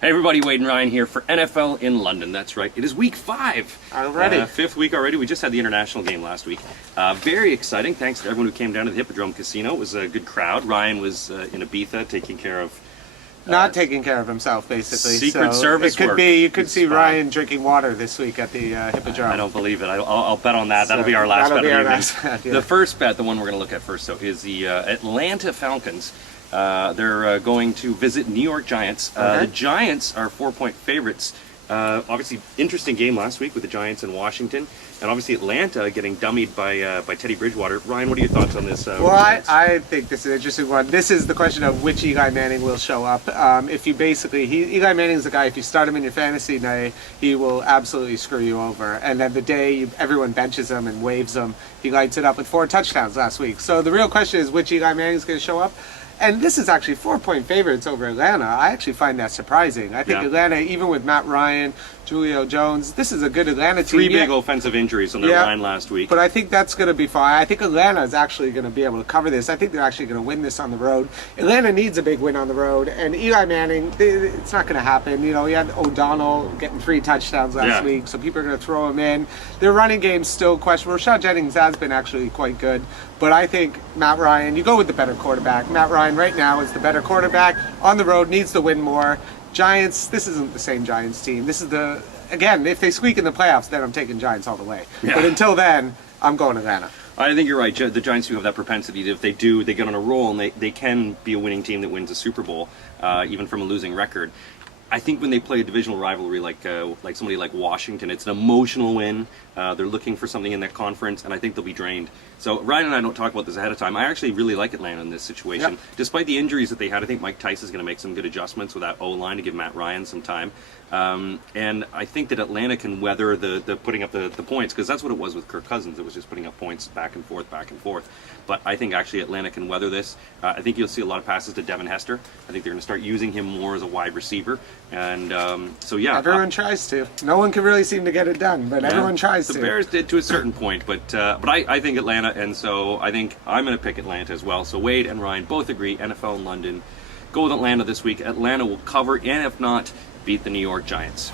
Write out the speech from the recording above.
Hey everybody, Wade and Ryan here for NFL in London. That's right, it is week 5. Already. Fifth week already. We just had the international game last week. Very exciting. Thanks to everyone who came down to the Hippodrome Casino. It was a good crowd. Ryan was in Ibiza taking care of... Not taking care of himself, basically. Secret Service it could work. be. You could It's see fine. Ryan drinking water this week at the Hippodrome. I don't believe it. I'll bet on that. That'll So be our last bet of the evening. bet, yeah. The first bet, the one we're going to look at first, though, is the Atlanta Falcons. They're going to visit New York Giants. Okay. The Giants are 4-point favorites. Obviously, interesting game last week with the Giants in Washington, and obviously Atlanta getting dummied by Teddy Bridgewater. Ryan, what are your thoughts on this? Well, I think this is an interesting one. This is the question of which Eli Manning will show up. If you Eli Manning's the guy, if you start him in your fantasy night, he will absolutely screw you over. And then the day everyone benches him and waves him, he lights it up with 4 touchdowns last week. So the real question is which Eli Manning's going to show up. And this is actually 4-point favorites over Atlanta. I actually find that surprising. I think Atlanta, even with Matt Ryan, Julio Jones, this is a good Atlanta team. 3 big offensive injuries on their line last week. But I think that's going to be fine. I think Atlanta is actually going to be able to cover this. I think they're actually going to win this on the road. Atlanta needs a big win on the road. And Eli Manning, it's not going to happen. You know, he had O'Donnell getting 3 touchdowns last week, so people are going to throw him in. Their running game's still questionable. Rashad Jennings has been actually quite good. But I think Matt Ryan, you go with the better quarterback. Matt Ryan right now is the better quarterback. On the road, needs to win more. Giants, this isn't the same Giants team. This is again, if they squeak in the playoffs, then I'm taking Giants all the way. Yeah. But until then, I'm going Atlanta. I think you're right. The Giants do have that propensity. If they get on a roll, and they can be a winning team that wins a Super Bowl, even from a losing record. I think when they play a divisional rivalry like somebody like Washington, it's an emotional win. They're looking for something in that conference, and I think they'll be drained. So Ryan and I don't talk about this ahead of time. I actually really like Atlanta in this situation. Yep. Despite the injuries that they had, I think Mike Tice is going to make some good adjustments with that O-line to give Matt Ryan some time. And I think that Atlanta can weather the putting up the points, because that's what it was with Kirk Cousins. It was just putting up points back and forth, back and forth. But I think actually Atlanta can weather this. I think you'll see a lot of passes to Devin Hester. I think they're going to start using him more as a wide receiver. And so, yeah. Everyone tries to. No one can really seem to get it done, but everyone tries to. The Bears did to a certain point, but I think Atlanta, and so I think I'm going to pick Atlanta as well. So Wade and Ryan both agree, NFL in London. Go with Atlanta this week. Atlanta will cover, and if not, beat the New York Giants.